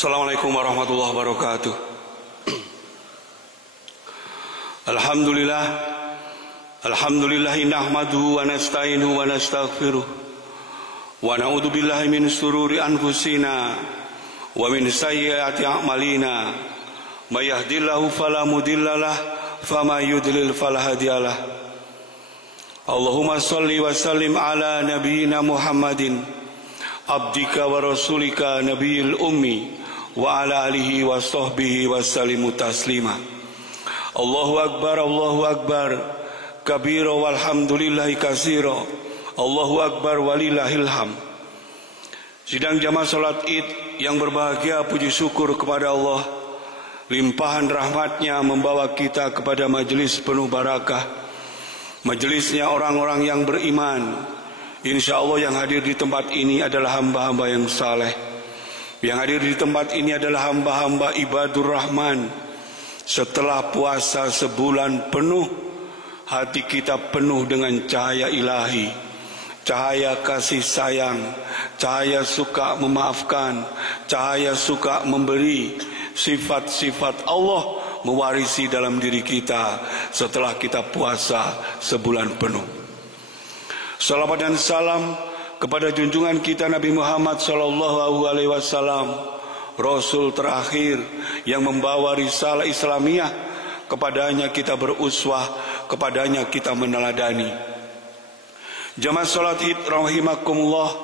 Assalamualaikum warahmatullahi wabarakatuh. Alhamdulillah, alhamdulillahi nahmaduhu wa nasta'inuhu wa nastaghfiruh wa na'udzu billahi min sururi anfusina wa min sayyiati a'malina. May yahdihillahu fala mudhillalah wa may yudlil fala hadiyalah. Allahumma shalli wa sallim ala nabiyyina Muhammadin abdika wa rasulika nabiyil ummi wa ala alihi wa sahbihi wa sallimu taslima. Allahu akbar kabira walhamdulillahi katsira. Allahu akbar walillahil hamd. Sidang jamaah salat Id yang berbahagia, puji syukur kepada Allah, limpahan rahmatnya membawa kita kepada majelis penuh barakah, majelisnya orang-orang yang beriman. Insya Allah yang hadir di tempat ini adalah hamba-hamba yang saleh. Yang hadir di tempat ini adalah hamba-hamba ibadur rahman. Setelah puasa sebulan penuh, hati kita penuh dengan cahaya ilahi, cahaya kasih sayang, cahaya suka memaafkan, cahaya suka memberi. Sifat-sifat Allah mewarisi dalam diri kita setelah kita puasa sebulan penuh. Salawat dan salam kepada junjungan kita Nabi Muhammad SAW, Rasul terakhir yang membawa risalah Islamiyah. Kepadanya kita beruswah, kepadanya kita meneladani. Jamaah salat Id rahimakumullah,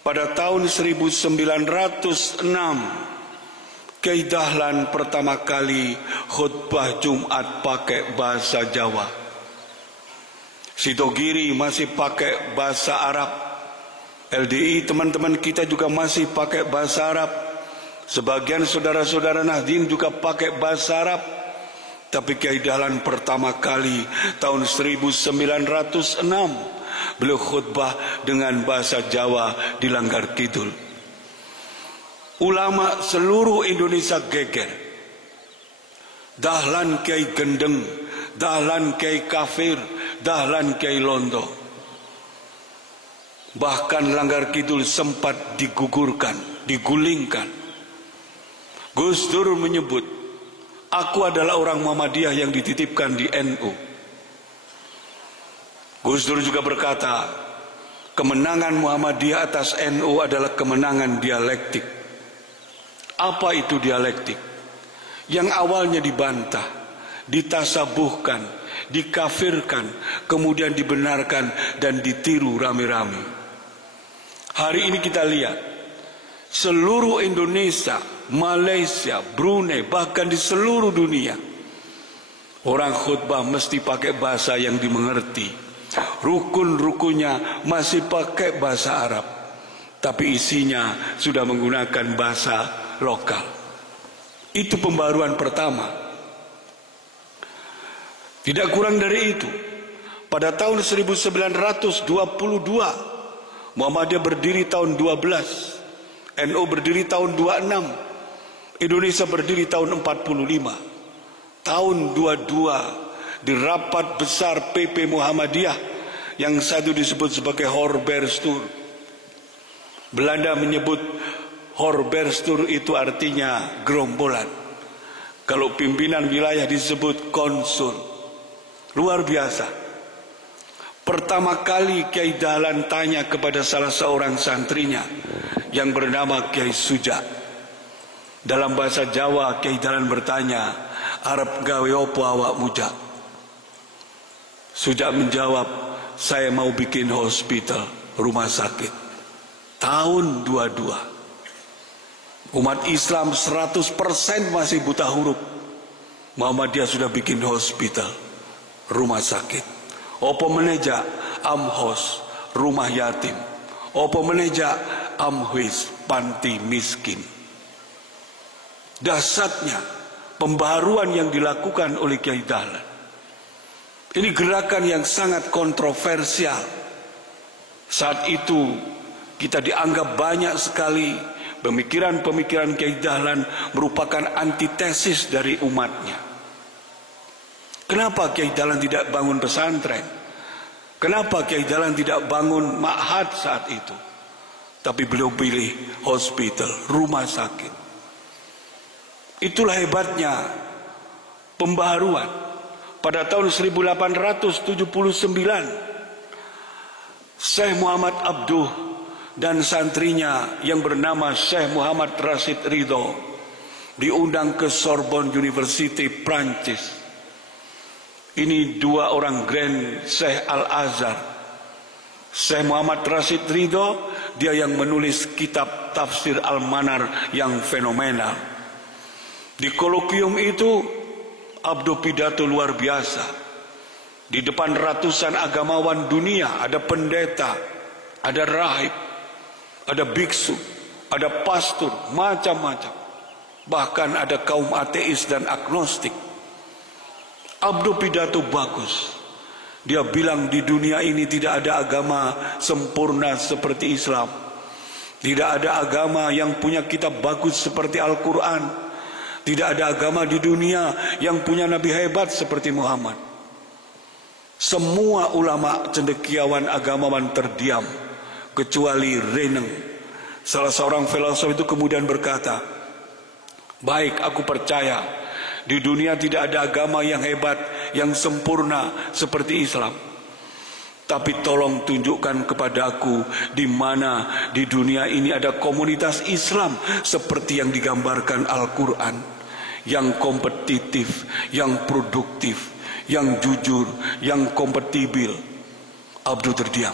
pada tahun 1906 Kyai Dahlan pertama kali khutbah Jumat pakai bahasa Jawa. Sidogiri masih pakai bahasa Arab. LDI teman-teman kita juga masih pakai bahasa Arab. Sebagian saudara-saudara Nahdien juga pakai bahasa Arab. Tapi Kyai Dahlan pertama kali tahun 1906 beliau khutbah dengan bahasa Jawa di Langgar Kidul. Ulama seluruh Indonesia geger. Dahlan Kyai Gendeng, Dahlan Kyai Kafir, Dahlan Kyai Londo. Bahkan Langgar Kidul sempat digugurkan, digulingkan. Gus Dur menyebut, aku adalah orang Muhammadiyah yang dititipkan di NU. Gus Dur juga berkata, kemenangan Muhammadiyah atas NU adalah kemenangan dialektik. Apa itu dialektik? Yang awalnya dibantah, ditasabuhkan, dikafirkan, kemudian dibenarkan dan ditiru rame-rame. Hari ini kita lihat seluruh Indonesia, Malaysia, Brunei, bahkan di seluruh dunia, orang khutbah mesti pakai bahasa yang dimengerti. Rukun-rukunnya masih pakai bahasa Arab, tapi isinya sudah menggunakan bahasa lokal. Itu pembaruan pertama. Tidak kurang dari itu, pada tahun 1922 Muhammadiyah berdiri tahun 12, NU berdiri tahun 26, Indonesia berdiri tahun 45. Tahun 22 di rapat besar PP Muhammadiyah yang satu disebut sebagai Horberstur. Belanda menyebut Horberstur itu artinya gerombolan. Kalau pimpinan wilayah disebut konsul. Luar biasa. Pertama kali Kyai Dahlan tanya kepada salah seorang santrinya yang bernama Kyai Suja. Dalam bahasa Jawa Kyai Dahlan bertanya, Arab gawe opo awak muja? Suja menjawab, saya mau bikin hospital, rumah sakit. Tahun 22. Umat Islam 100% masih buta huruf. Muhammadiyah sudah bikin hospital, rumah sakit. Opo meneja amhos, rumah yatim. Opo meneja amhuis, panti miskin. Dahsyatnya pembaharuan yang dilakukan oleh Kyai Dahlan. Ini gerakan yang sangat kontroversial. Saat itu kita dianggap banyak sekali pemikiran-pemikiran Kyai Dahlan merupakan antitesis dari umatnya. Kenapa Kyai Dahlan tidak bangun pesantren? Kenapa Kyai Dahlan tidak bangun ma'had saat itu? Tapi beliau pilih hospital, rumah sakit. Itulah hebatnya pembaharuan. Pada tahun 1879, Syekh Muhammad Abduh dan santrinya yang bernama Syekh Muhammad Rashid Ridho diundang ke Sorbonne University, Prancis. Ini dua orang grand Syekh Al-Azhar. Syekh Muhammad Rashid Ridho, dia yang menulis kitab tafsir Al-Manar yang fenomenal. Di kolokium itu Abduh pidato luar biasa. Di depan ratusan agamawan dunia, ada pendeta, ada rahib, ada biksu, ada pastor, macam-macam. Bahkan ada kaum ateis dan agnostik. Abduh pidato bagus. Dia bilang di dunia ini tidak ada agama sempurna seperti Islam. Tidak ada agama yang punya kitab bagus seperti Al-Quran. Tidak ada agama di dunia yang punya nabi hebat seperti Muhammad. Semua ulama cendekiawan agamawan terdiam kecuali Reneng. Salah seorang filosof itu kemudian berkata, baik, aku percaya di dunia tidak ada agama yang hebat, yang sempurna seperti Islam. Tapi tolong tunjukkan kepadaku di mana di dunia ini ada komunitas Islam seperti yang digambarkan Al-Quran, yang kompetitif, yang produktif, yang jujur, yang kompatibel. Abduh terdiam.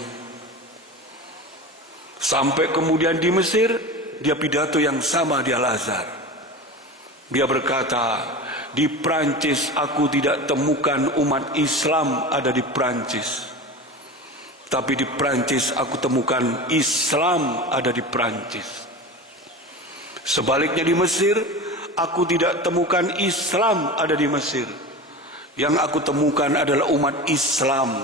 Sampai kemudian di Mesir, dia pidato yang sama di Al-Azhar. Dia berkata, di Prancis aku tidak temukan umat Islam ada di Prancis. Tapi di Prancis aku temukan Islam ada di Prancis. Sebaliknya di Mesir, aku tidak temukan Islam ada di Mesir. Yang aku temukan adalah umat Islam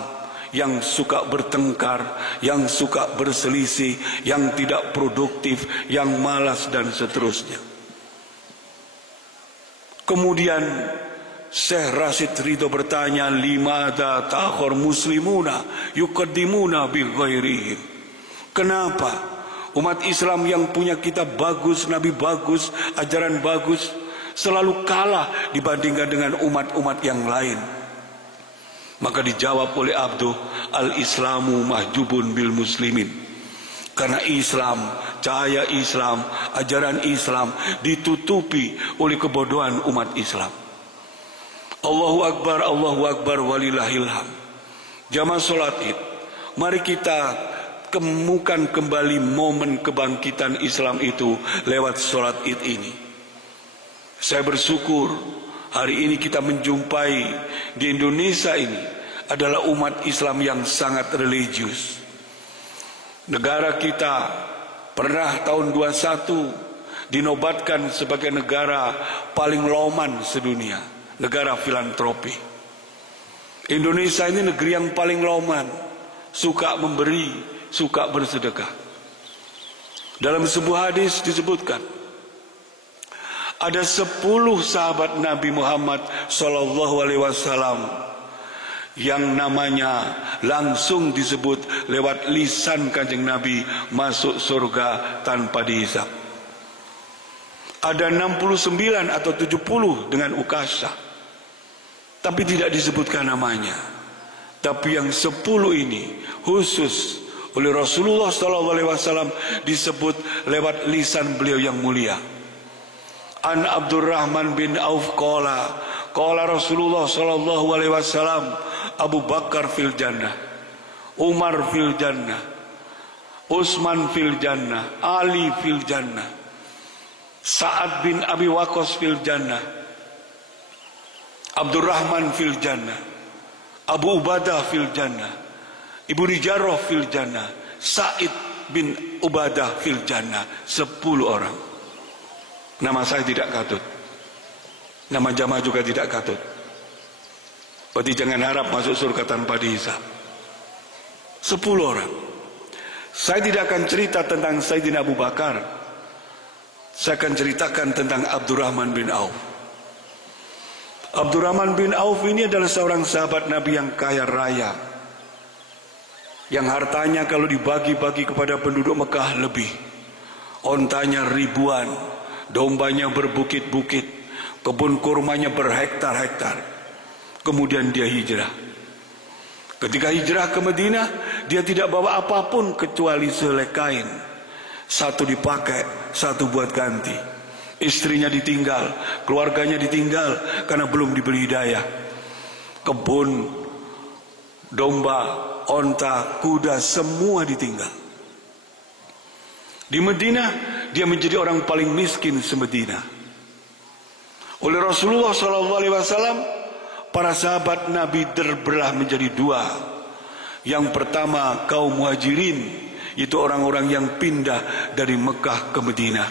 yang suka bertengkar, yang suka berselisih, yang tidak produktif, yang malas dan seterusnya. Kemudian Syekh Rashid Ridho bertanya, limada ta'khur muslimuna yuqaddimuna bi ghairihim. Kenapa umat Islam yang punya kitab bagus, nabi bagus, ajaran bagus selalu kalah dibandingkan dengan umat-umat yang lain? Maka dijawab oleh Abduh, al-Islamu mahjubun bil muslimin. Karena Islam, cahaya Islam, ajaran Islam ditutupi oleh kebodohan umat Islam. Allahu Akbar, walillahilham. Jamaah sholat Id, mari kita kemukan kembali momen kebangkitan Islam itu lewat sholat Id ini. Saya bersyukur hari ini kita menjumpai di Indonesia ini adalah umat Islam yang sangat religius. Negara kita pernah tahun 21 dinobatkan sebagai negara paling loman sedunia, negara filantropi. Indonesia ini negeri yang paling loman, suka memberi, suka bersedekah. Dalam sebuah hadis disebutkan, ada 10 sahabat Nabi Muhammad SAW yang namanya langsung disebut lewat lisan Kanjeng Nabi masuk surga tanpa dihisab. Ada 69 atau 70 dengan ukasa, tapi tidak disebutkan namanya. Tapi yang 10 ini khusus oleh Rasulullah SAW disebut lewat lisan beliau yang mulia. An Abdurrahman bin Auf qala Rasulullah SAW, Abu Bakar fil jannah, Umar fil jannah, Utsman fil jannah, Ali fil jannah, Sa'ad bin Abi Waqqas fil jannah, Abdurrahman fil jannah, Abu Ubadah fil jannah, Ibnu Jarrah fil jannah, Sa'id bin Ubadah fil jannah. 10 orang. Nama saya tidak katut, nama jamaah juga tidak katut. Berarti jangan harap masuk surga tanpa dihisab. 10 orang. Saya tidak akan cerita tentang Sayyidina Abu Bakar. Saya akan ceritakan tentang Abdurrahman bin Auf. Abdurrahman bin Auf ini adalah seorang sahabat Nabi yang kaya raya, yang hartanya kalau dibagi-bagi kepada penduduk Mekah lebih. Ontanya ribuan, dombanya berbukit-bukit, Kebun kurmanya berhektar-hektar. Kemudian dia hijrah. Ketika hijrah ke Madinah, dia tidak bawa apapun kecuali sehelai kain. Satu dipakai, satu buat ganti. Istrinya ditinggal, keluarganya ditinggal karena belum diberi hidayah. Kebun, domba, onta, kuda, semua ditinggal. Di Madinah, dia menjadi orang paling miskin se-Madinah. Oleh Rasulullah SAW, para sahabat Nabi terbelah menjadi dua. Yang pertama kaum muhajirin, itu orang-orang yang pindah dari Mekah ke Madinah.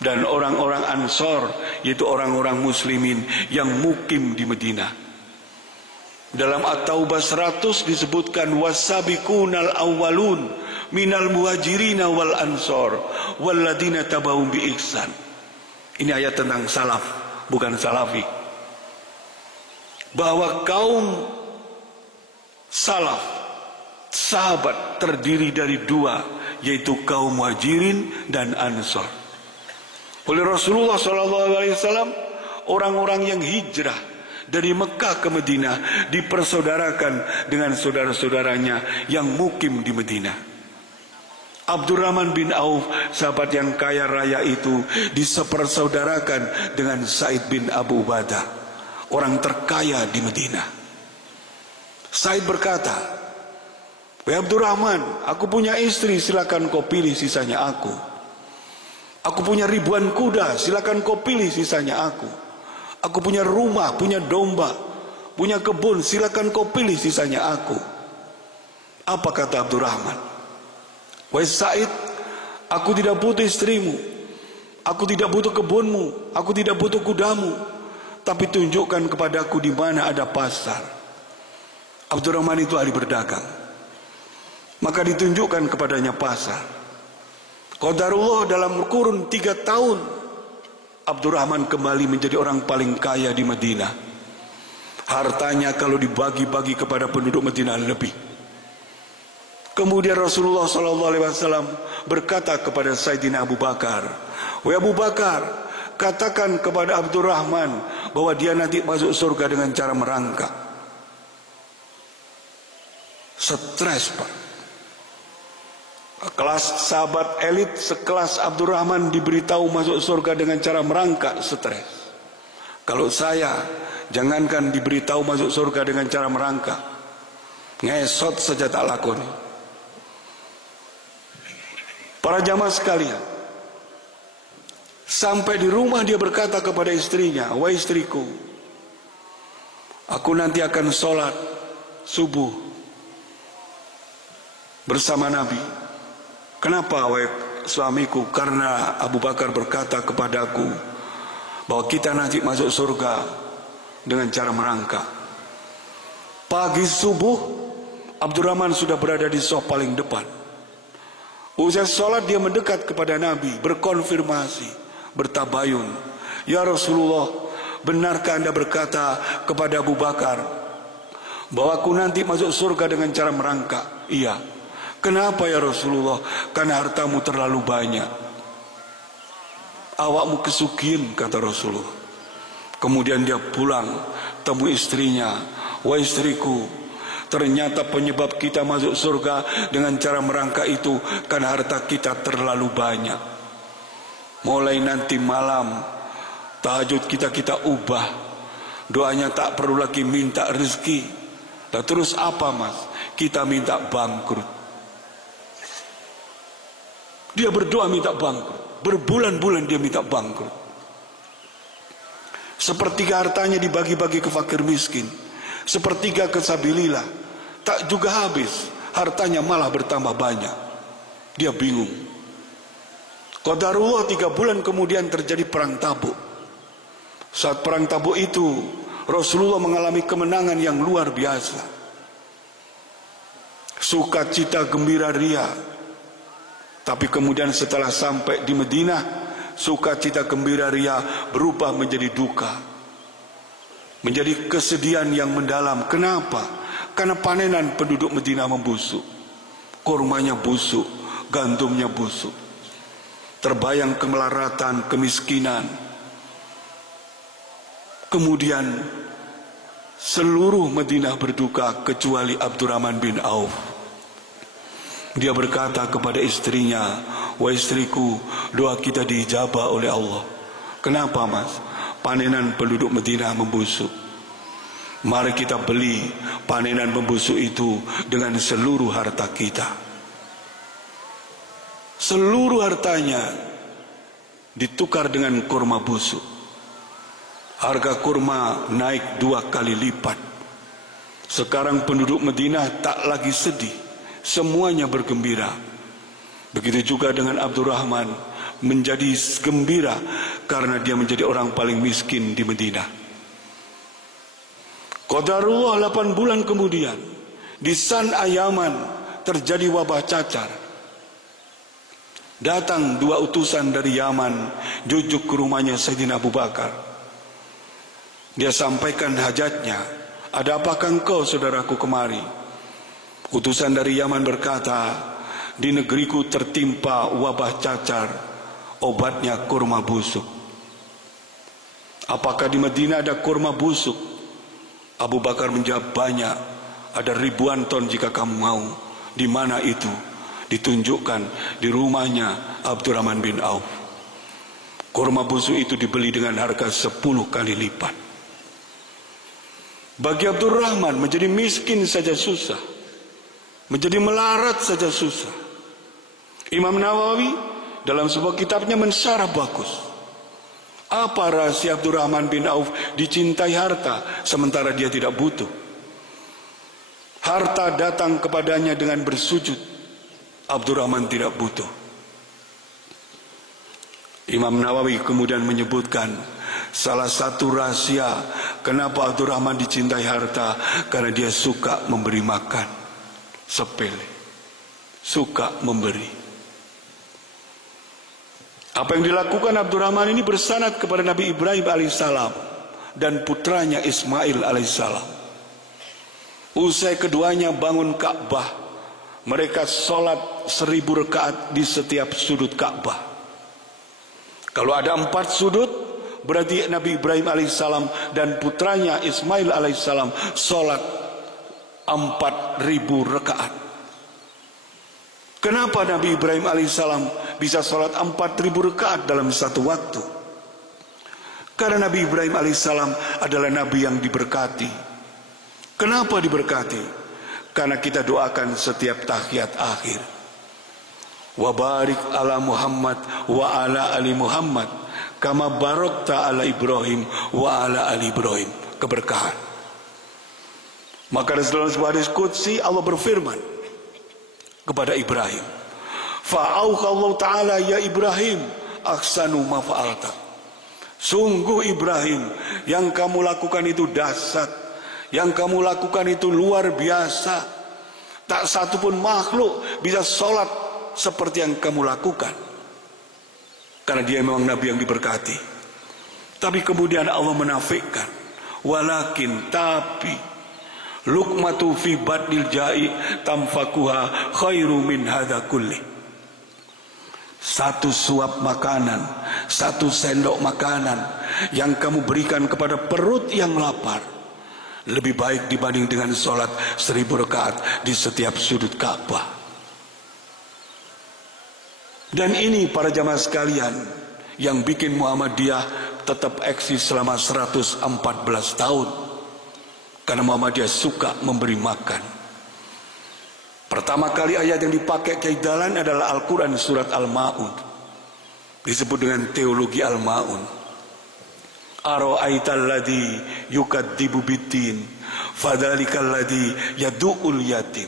Dan orang-orang Ansor, yaitu orang-orang muslimin yang mukim di Madinah. Dalam At-Taubah 100 disebutkan wasabiqunal awwalun minal muhajirina wal ansor walladina tabahum bi ihsan. Ini ayat tentang salaf, bukan salafi. Bahwa kaum salaf, sahabat, terdiri dari dua, yaitu kaum muhajirin dan ansor. Oleh Rasulullah SAW, orang-orang yang hijrah dari Mekah ke Madinah dipersaudarakan dengan saudara-saudaranya yang mukim di Madinah. Abdurrahman bin Auf, sahabat yang kaya raya itu, disepersaudarakan dengan Said bin Abu Ubadah, orang terkaya di Madinah. Said berkata, "Wahai Abdurrahman, aku punya istri, silakan kau pilih sisanya aku. Aku punya ribuan kuda, silakan kau pilih sisanya aku. Aku punya rumah, punya domba, punya kebun, silakan kau pilih sisanya aku." Apa kata Abdurrahman? "Wahai Said, aku tidak butuh istrimu, aku tidak butuh kebunmu, aku tidak butuh kudamu, tapi tunjukkan kepadaku di mana ada pasar." Abdurrahman itu ahli berdagang, maka ditunjukkan kepadanya pasar. Qadarullah, dalam kurun 3 tahun Abdurrahman kembali menjadi orang paling kaya di Madinah. Hartanya kalau dibagi-bagi kepada penduduk Madinah lebih. Kemudian Rasulullah SAW berkata kepada Sayyidina Abu Bakar, "Wahai Abu Bakar, katakan kepada Abdurrahman bahwa dia nanti masuk surga dengan cara merangkak." Stres, Pak. Kelas sahabat elit sekelas Abdurrahman diberitahu masuk surga dengan cara merangkak, stres. Kalau saya, jangankan diberitahu masuk surga dengan cara merangkak, ngesot saja tak lakoni. Para jamaah sekalian, sampai di rumah dia berkata kepada istrinya, "Wahai istriku, aku nanti akan sholat subuh bersama Nabi." "Kenapa wahai suamiku?" "Karena Abu Bakar berkata kepadaku bahwa kita nanti masuk surga dengan cara merangkak." Pagi subuh, Abdurrahman sudah berada di saf paling depan. Usai sholat dia mendekat kepada Nabi, berkonfirmasi, bertabayun, "Ya Rasulullah, benarkah Anda berkata kepada Abu Bakar bahwa aku nanti masuk surga dengan cara merangkak?" "Iya." "Kenapa ya Rasulullah?" "Karena hartamu terlalu banyak." "Awakmu kesugihan," kata Rasulullah. Kemudian dia pulang, temui istrinya, "Wahai istriku, ternyata penyebab kita masuk surga dengan cara merangkak itu karena harta kita terlalu banyak. Mulai nanti malam, tahajud kita ubah. Doanya tak perlu lagi minta rezeki. Dan terus apa, Mas? Kita minta bangkrut." Dia berdoa minta bangkrut. Berbulan-bulan dia minta bangkrut. Sepertiga hartanya dibagi-bagi ke fakir miskin, sepertiga ke sabilillah. Tak juga habis, hartanya malah bertambah banyak. Dia bingung. Qadarullah 3 bulan kemudian terjadi perang Tabuk. Saat perang Tabuk itu, Rasulullah mengalami kemenangan yang luar biasa. Sukacita, gembira, ria. Tapi kemudian setelah sampai di Madinah, sukacita, gembira, ria berubah menjadi duka, menjadi kesedihan yang mendalam. Kenapa? Karena panenan penduduk Madinah membusuk, kurmanya busuk, gandumnya busuk. Terbayang kemelaratan, kemiskinan. Kemudian seluruh Madinah berduka kecuali Abdurrahman bin Auf. Dia berkata kepada istrinya, "Wahai istriku, doa kita diijabah oleh Allah." "Kenapa, Mas?" "Panenan penduduk Madinah membusuk. Mari kita beli panenan membusuk itu dengan seluruh harta kita." Seluruh hartanya ditukar dengan kurma busuk. Harga kurma naik 2 kali lipat. Sekarang penduduk Madinah tak lagi sedih, semuanya bergembira. Begitu juga dengan Abdurrahman, menjadi gembira karena dia menjadi orang paling miskin di Madinah. Qadarullah 8 bulan kemudian, di San'a Yaman terjadi wabah cacar. Datang 2 utusan dari Yaman, jujuk ke rumahnya Sayyidina Abu Bakar. Dia sampaikan hajatnya. "Ada apakah engkau, saudaraku, kemari?" Utusan dari Yaman berkata, "Di negeriku tertimpa wabah cacar, obatnya kurma busuk." "Apakah di Madinah ada kurma busuk?" Abu Bakar menjawab, "Banyak, ada ribuan ton jika kamu mau." "Di mana itu?" Ditunjukkan di rumahnya Abdurrahman bin Auf. Kurma busuk itu dibeli dengan harga 10 kali lipat. Bagi Abdurrahman, menjadi miskin saja susah, menjadi melarat saja susah. Imam Nawawi dalam sebuah kitabnya mensyarah bagus. Apa rahasia Abdurrahman bin Auf dicintai harta sementara dia tidak butuh? Harta datang kepadanya dengan bersujud. Abdurrahman tidak butuh. Imam Nawawi kemudian menyebutkan salah satu rahasia kenapa Abdurrahman dicintai harta, karena dia suka memberi makan. Sepele, suka memberi. Apa yang dilakukan Abdurrahman ini bersanad kepada Nabi Ibrahim alaihissalam dan putranya Ismail alaihissalam. Usai keduanya bangun Ka'bah, mereka sholat 1000 rakaat di setiap sudut Ka'bah. Kalau ada 4 sudut, berarti Nabi Ibrahim alaihissalam dan putranya Ismail alaihissalam sholat 4000 rakaat. Kenapa Nabi Ibrahim alaihissalam bisa sholat 4000 rakaat dalam satu waktu? Karena Nabi Ibrahim alaihissalam adalah Nabi yang diberkati. Kenapa diberkati? Karena kita doakan setiap tahiyat akhir, "Wa barik ala Muhammad wa ala ali Muhammad kama barakta ala Ibrahim wa ala ali Ibrahim." Keberkahan. Maka dalam sebuah hadis qudsi Allah berfirman kepada Ibrahim, "Fa'auha Allah Ta'ala ya Ibrahim ahsanu ma fa'alta." Sungguh Ibrahim, yang kamu lakukan itu dahsyat, yang kamu lakukan itu luar biasa. Tak satu pun makhluk bisa sholat seperti yang kamu lakukan. Karena dia memang Nabi yang diberkati. Tapi kemudian Allah menafikkan, "Walakin, tapi luqmatu fi batnil ja'i tamfakuha khairu min hadza kulli." Satu suap makanan, satu sendok makanan yang kamu berikan kepada perut yang lapar lebih baik dibanding dengan sholat 1000 rakaat di setiap sudut Ka'bah. Dan ini para jamaah sekalian yang bikin Muhammadiyah tetap eksis selama 114 tahun. Karena Muhammadiyah suka memberi makan. Pertama kali ayat yang dipakai Kiai Dahlan adalah Al-Quran surat Al-Ma'un. Disebut dengan teologi Al-Ma'un. Ara'aital ladzi yukadzibu biddin fadzalikal ladzi yadu'ul yatim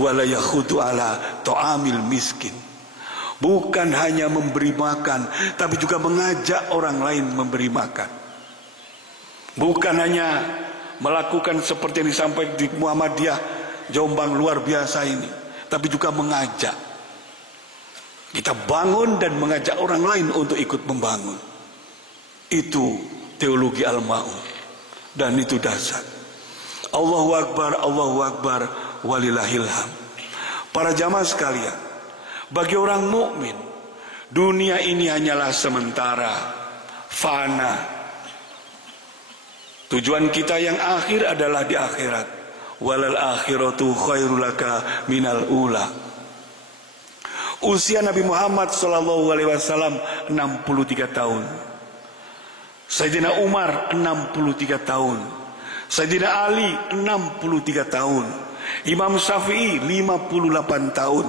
wa la yakhudu ala ta'amil miskin. Bukan hanya memberi makan, tapi juga mengajak orang lain memberi makan. Bukan hanya melakukan seperti yang disampaikan di Muhammadiyah Jombang luar biasa ini, tapi juga mengajak. Kita bangun dan mengajak orang lain untuk ikut membangun. Itu teologi Al-Ma'un. Dan itu dahsyat. Allahu Akbar, walillahilham. Para jamaah sekalian, bagi orang mukmin, dunia ini hanyalah sementara, fana, Tujuan kita yang akhir adalah di akhirat. Walal akhiratu khairul laka minal ula. Usia Nabi Muhammad SAW 63 tahun. Sayyidina Umar 63 tahun. Sayyidina Ali 63 tahun. Imam Syafi'i 58 tahun.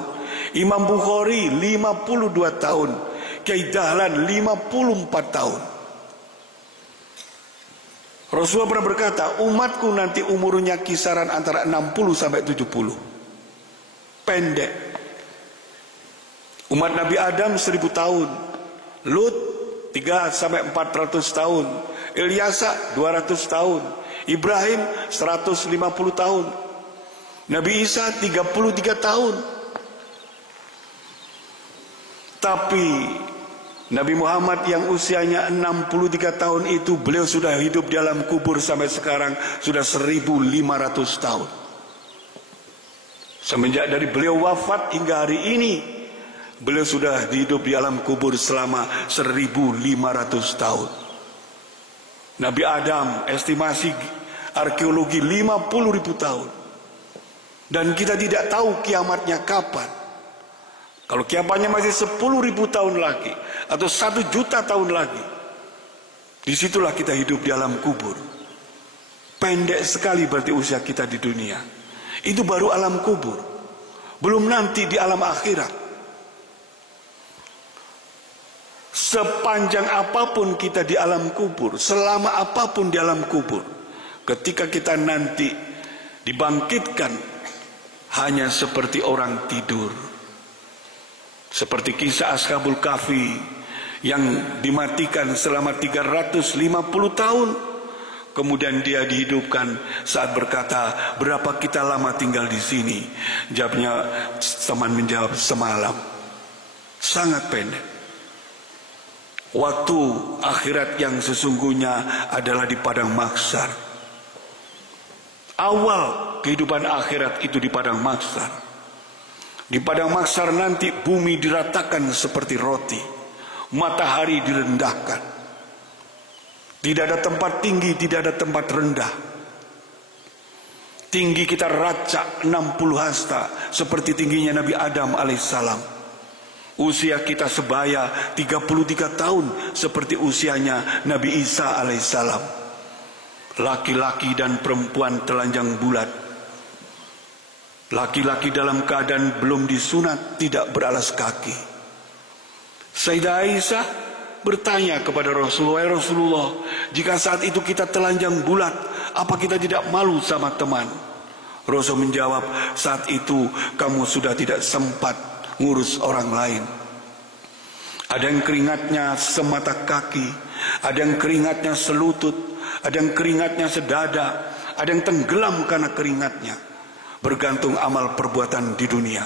Imam Bukhari 52 tahun. Kiai Dahlan 54 tahun. Rasulullah pernah berkata, umatku nanti umurnya kisaran antara 60 sampai 70. Pendek. Umat Nabi Adam 1000 tahun. Lut 3 sampai 400 tahun. Ilyasa 200 tahun. Ibrahim 150 tahun. Nabi Isa 33 tahun. Tapi Nabi Muhammad yang usianya 63 tahun itu, beliau sudah hidup di alam kubur sampai sekarang sudah 1500 tahun. Semenjak dari beliau wafat hingga hari ini, beliau sudah hidup di alam kubur selama 1500 tahun. Nabi Adam, estimasi arkeologi 50.000 tahun. Dan kita tidak tahu kiamatnya kapan. Kalau kiamatnya masih 10.000 tahun lagi atau 1 juta tahun lagi, disitulah kita hidup di alam kubur. Pendek sekali berarti usia kita di dunia. Itu baru alam kubur, belum nanti di alam akhirat. Sepanjang apapun kita di alam kubur, selama apapun di alam kubur, ketika kita nanti dibangkitkan, hanya seperti orang tidur. Seperti kisah Ashabul Kahfi yang dimatikan selama 350 tahun. Kemudian dia dihidupkan saat berkata, berapa kita lama tinggal di sini? Jawabnya, teman menjawab, semalam. Sangat pendek. Waktu akhirat yang sesungguhnya adalah di padang mahsyar. Awal kehidupan akhirat itu di padang mahsyar. Di padang mahsyar nanti bumi diratakan seperti roti, matahari direndahkan. Tidak ada tempat tinggi, tidak ada tempat rendah. Tinggi kita racak 60 hasta seperti tingginya Nabi Adam alaihissalam. Usia kita sebaya 33 tahun seperti usianya Nabi Isa alaihissalam. Laki-laki dan perempuan telanjang bulat. Laki-laki dalam keadaan belum disunat, tidak beralas kaki. Sayyidah Aisyah bertanya kepada Rasulullah, ya Rasulullah, jika saat itu kita telanjang bulat, apa kita tidak malu sama teman? Rasul menjawab, saat itu kamu sudah tidak sempat ngurus orang lain. Ada yang keringatnya semata kaki, ada yang keringatnya selutut, ada yang keringatnya sedada, ada yang tenggelam karena keringatnya. Bergantung amal perbuatan di dunia.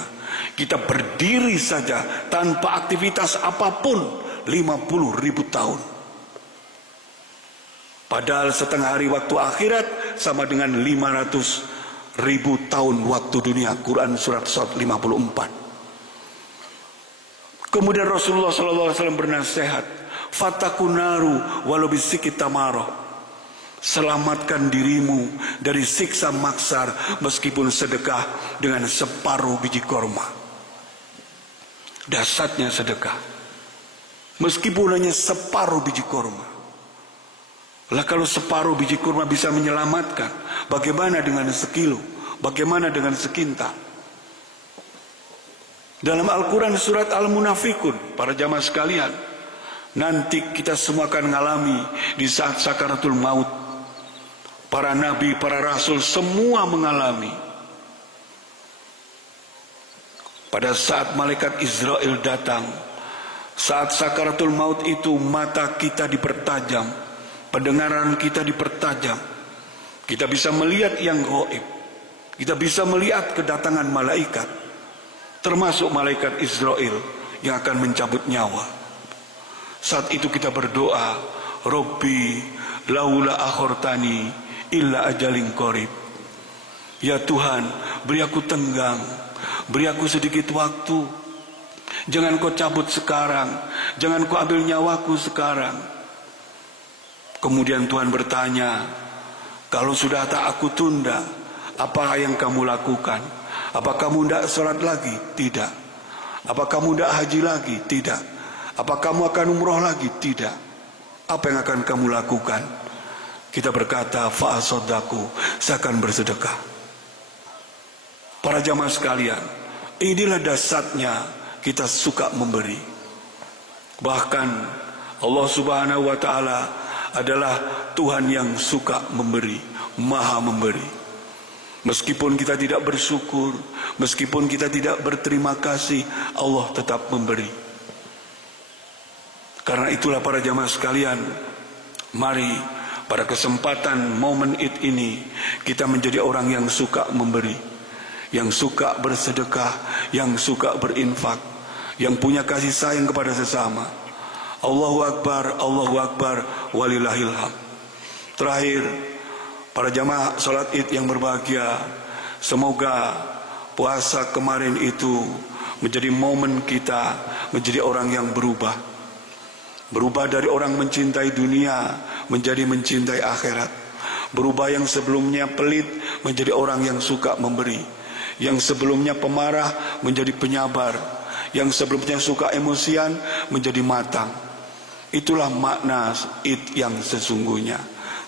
Kita berdiri saja tanpa aktivitas apapun 50.000 tahun. Padahal setengah hari waktu akhirat sama dengan 500.000 tahun waktu dunia. Quran surat 54. Kemudian Rasulullah SAW bernasihat, fatakunaru walau bisikit tamaroh. Selamatkan dirimu dari siksa maksar meskipun sedekah dengan separuh biji korma. Dasarnya sedekah, meskipun hanya separuh biji korma. Lah kalau separuh biji korma bisa menyelamatkan, bagaimana dengan sekilo? Bagaimana dengan sekintal? Dalam Al-Quran surat Al-Munafikun, para jamaah sekalian, nanti kita semua akan mengalami di saat sakaratul maut. Para nabi, para rasul semua mengalami. Pada saat malaikat Israel datang, saat sakaratul maut itu, mata kita dipertajam, pendengaran kita dipertajam. Kita bisa melihat yang gaib. Kita bisa melihat kedatangan malaikat, termasuk malaikat Israel yang akan mencabut nyawa. Saat itu kita berdoa, Robbi laula akhortani illa ajalin qarib. Ya Tuhan, beri aku tenggang, beri aku sedikit waktu. Jangan kau cabut sekarang, jangan kau ambil nyawaku sekarang. Kemudian Tuhan bertanya, Kalau sudah tak aku tunda, apa yang kamu lakukan? Apa kamu tidak sholat lagi? Tidak. Apa kamu tidak haji lagi? Tidak. Apa kamu akan umroh lagi? Tidak. Apa yang akan kamu lakukan? Kita berkata, fa'asodaku, saya akan bersedekah. Para jamaah sekalian, inilah dasarnya kita suka memberi. Bahkan Allah Subhanahu wa Ta'ala adalah Tuhan yang suka memberi, maha memberi. Meskipun kita tidak bersyukur, meskipun kita tidak berterima kasih, Allah tetap memberi. Karena itulah para jamaah sekalian, mari pada kesempatan momen Id ini kita menjadi orang yang suka memberi, yang suka bersedekah, yang suka berinfak, yang punya kasih sayang kepada sesama. Allahu Akbar, Allahu Akbar, walillahil hamd. Terakhir, para jamaah salat Id yang berbahagia, semoga puasa kemarin itu menjadi momen kita menjadi orang yang berubah. Berubah dari orang mencintai dunia menjadi mencintai akhirat. Berubah yang sebelumnya pelit menjadi orang yang suka memberi. Yang sebelumnya pemarah menjadi penyabar. Yang sebelumnya suka emosian menjadi matang. Itulah makna Id yang sesungguhnya.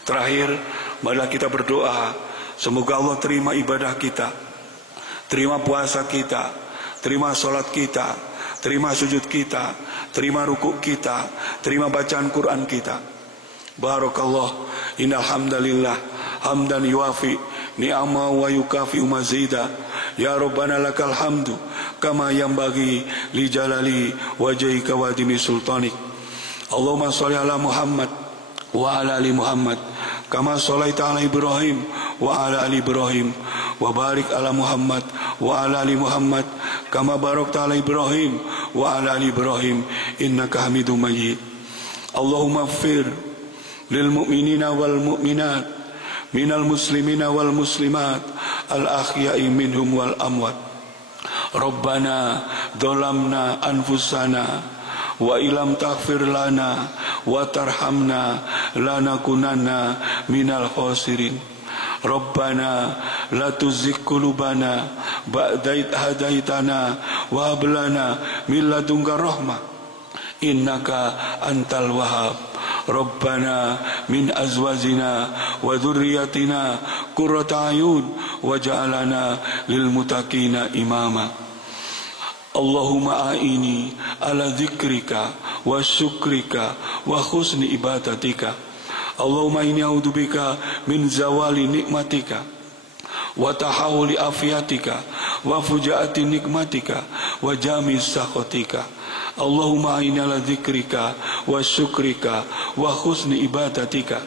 Terakhir, marilah kita berdoa, semoga Allah terima ibadah kita, terima puasa kita, terima sholat kita, terima sujud kita, terima rukuk kita, terima bacaan Quran kita. Barakallah, innal hamdalillah hamdan yuafi ni'ama wa yukafi mazida. Ya Rabbana lakal hamdu kama yanbaghi li jalali wajhika wa dimi sultanik. Allahumma sholli ala Muhammad wa ala ali Muhammad kama sholaita ala Ibrahim wa ala ali Ibrahim wa barik ala Muhammad wa ala ali Muhammad kama barakta ala Ibrahim wa ala ali Ibrahim innaka Hamidum Majid. Allahumma ighfir lil mu'minina wal mu'minat minal muslimina wal muslimat al ahya'i minhum wal amwat. Rabbana dhalamna anfusana wa ilam taghfir lana wa tarhamna lanakunanna minal khasirin. Rabbana la tuzigh qulubana ba'da idh hadaitana wa hab lana min ladunka rahmah innaka antal wahhab. Rabbana min azwajina wa dhurriyyatina qurrata a'yun waj'alna lil muttaqina imama. Allahumma a'ini ala dzikrika wa syukrika wa husni ibadatika. Allahumma inni a'udzubika min zawali nikmatika wa tahawuli afiatika wa fujaati nikmatika wa jami sakhatika. Allahumma a'ini ala dzikrika wa syukrika wa husni ibadatika.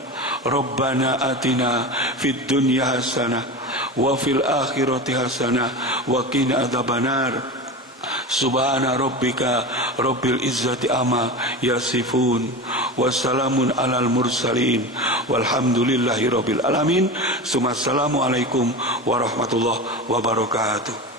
Rabbana atina fid dunya hasanah wa fil akhirati hasanah wa qina adzabannar. Subhana rabbika rabbil izzati amma yasifun wassalamun alal mursalin walhamdulillahi rabbil alamin. Assalamualaikum warahmatullahi wabarakatuh.